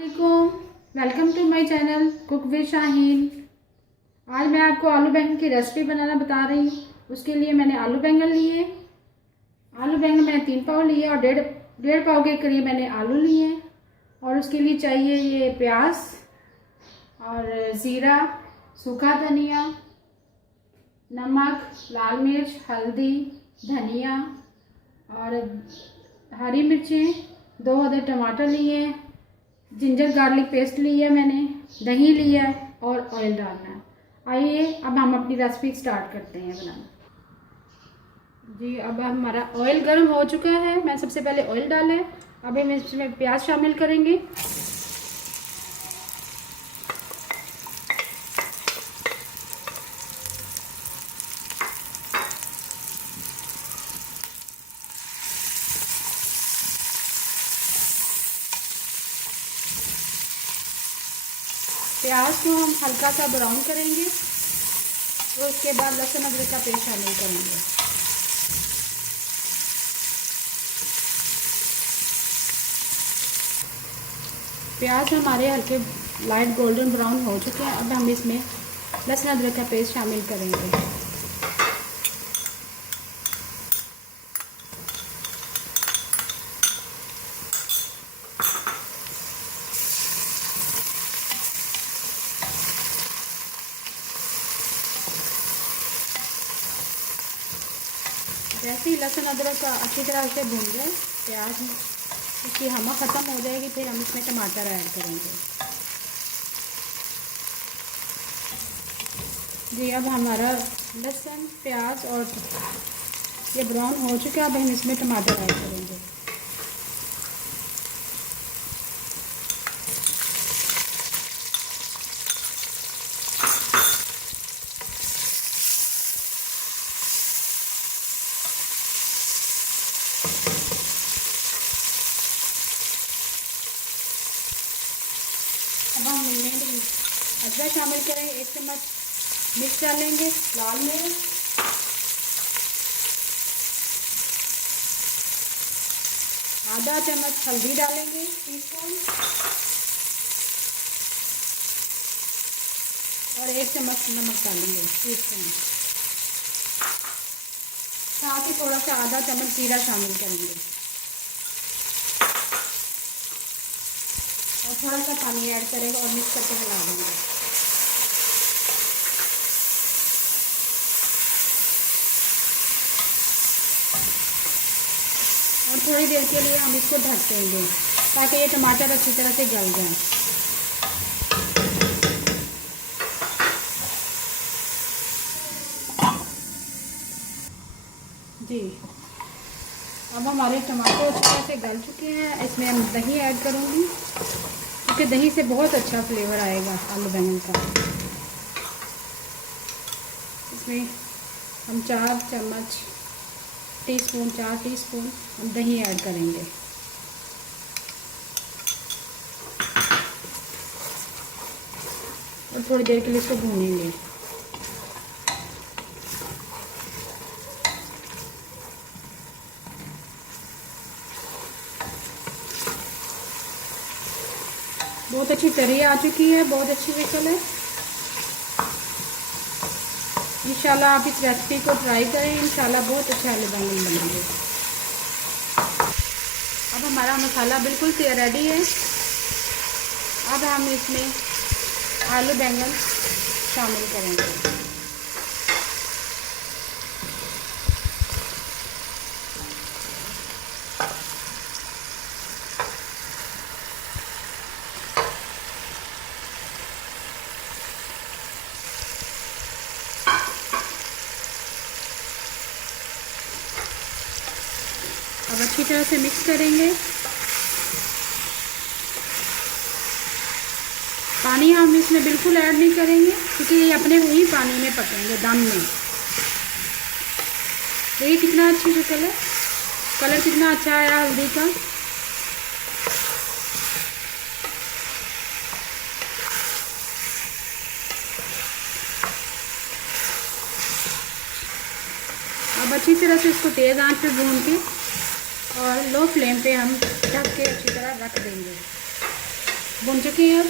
Welcome to my channel cook with Shaheen. आज मैं आपको आलू बैंगन की रेसिपी बनाना बता रही हूँ। उसके लिए मैंने आलू बैंगन लिए। आलू बैंगन मैंने 3 पाव लिए और डेढ़ पाव के करीब मैंने आलू लिए। और उसके लिए चाहिए ये प्याज और ज़ीरा, सूखा धनिया, नमक, लाल मिर्च, हल्दी, धनिया और हरी मिर्चें, 2 अदर टमाटर लिए, जिंजर गार्लिक पेस्ट ली है मैंने, दही लिया है और ऑयल डालना है। आइए अब हम अपनी रेसिपी स्टार्ट करते हैं बनाना। जी, अब हमारा ऑयल गर्म हो चुका है। मैं सबसे पहले ऑयल डाला है। अब हम इसमें प्याज शामिल करेंगे। प्याज को हम हल्का सा ब्राउन करेंगे और उसके बाद लहसुन अदरक का पेस्ट शामिल करेंगे। प्याज हमारे हल्के लाइट गोल्डन ब्राउन हो चुके हैं। अब हम इसमें लहसुन अदरक का पेस्ट शामिल करेंगे। जैसे ही लहसुन अदरक का अच्छी तरह से भून जाए, प्याज इसकी हवा ख़त्म हो जाएगी, फिर हम इसमें टमाटर ऐड करेंगे। जी, अब हमारा लहसुन, प्याज और ये ब्राउन हो चुका है। अब हम इसमें टमाटर ऐड करेंगे। अब हम इनमें अदरक शामिल करेंगे। 1 चम्मच मिर्च डालेंगे, लाल मिर्च, आधा चम्मच हल्दी डालेंगे, टीस्पून, और 1 चम्मच नमक डालेंगे, टीस्पून। साथ ही थोड़ा सा आधा चम्मच जीरा शामिल करेंगे और थोड़ा सा पानी ऐड करेंगे और मिक्स करके मिला देंगे। और थोड़ी देर के लिए हम इसको ढक देंगे ताकि ये टमाटर अच्छी तरह से गल जाए। जी, अब हमारे टमाटर अच्छी तरह से गल चुके हैं। इसमें हम दही ऐड करूँगी क्योंकि दही से बहुत अच्छा फ्लेवर आएगा आलू बैंगन का। इसमें हम 4 टीस्पून हम दही ऐड करेंगे और थोड़ी देर के लिए इसको भूनेंगे। बहुत अच्छी तरी आ चुकी है, बहुत अच्छी विसल है। इंशाल्लाह आप इस रेसिपी को ट्राई करें। इंशाल्लाह बहुत अच्छे आलू बैंगन बनेंगे। अब हमारा मसाला बिल्कुल रेडी है। अब हम इसमें आलू बैंगन शामिल करेंगे। अब अच्छी तरह से मिक्स करेंगे। पानी हम इसमें बिल्कुल ऐड नहीं करेंगे क्योंकि ये अपने ही पानी में पकेंगे, दम में। देखिए कितना अच्छी शक्ल है, कलर कितना अच्छा आया हल्दी का। अब अच्छी तरह से इसको तेज़ आंच पे भून के और लो फ्लेम पे हम ढक के अच्छी तरह रख देंगे। भुन चुके हैं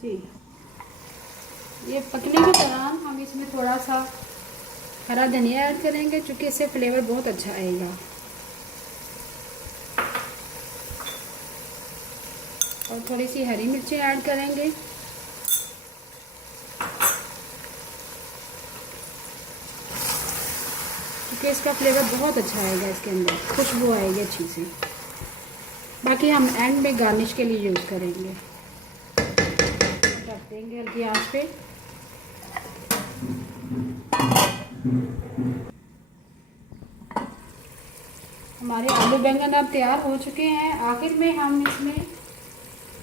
जी। ये पकने के दौरान हम इसमें थोड़ा सा हरा धनिया ऐड करेंगे, क्योंकि इससे फ्लेवर बहुत अच्छा आएगा। और थोड़ी सी हरी मिर्चें ऐड करेंगे। क्योंकि इसका फ्लेवर बहुत अच्छा आएगा, इसके अंदर खुशबू आएगी अच्छी सी। बाकी हम एंड में गार्निश के लिए यूज़ करेंगे। रख देंगे हल्की आंच पे। हमारे आलू बैंगन अब तैयार हो चुके हैं। आखिर में हम इसमें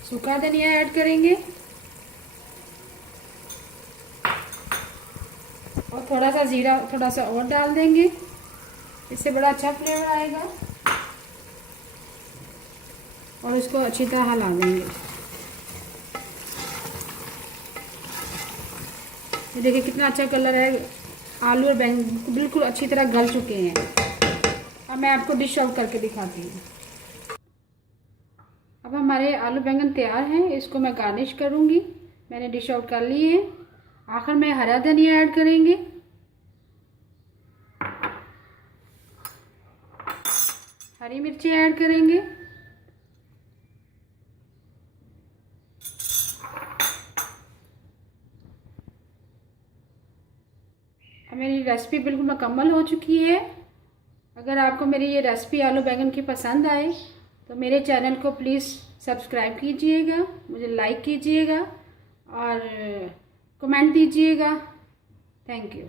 सूखा धनिया ऐड करेंगे और थोड़ा सा जीरा थोड़ा सा और डाल देंगे, इससे बड़ा अच्छा फ्लेवर आएगा। और इसको अच्छी तरह हिला देंगे। ये देखिए कितना अच्छा कलर है। आलू और बैंगन बिल्कुल अच्छी तरह गल चुके हैं। अब मैं आपको डिश आउट करके दिखाती हूँ। अब हमारे आलू बैंगन तैयार हैं, इसको मैं गार्निश करूँगी। मैंने डिश आउट कर ली है। आखिर में हरा धनिया ऐड करेंगे। हरी मिर्ची ऐड करेंगे। अब मेरी रेसिपी बिल्कुल मुकम्मल हो चुकी है। अगर आपको मेरी ये रेसिपी आलू बैंगन की पसंद आए तो मेरे चैनल को प्लीज़ सब्सक्राइब कीजिएगा, मुझे लाइक कीजिएगा और कमेंट दीजिएगा। Thank you.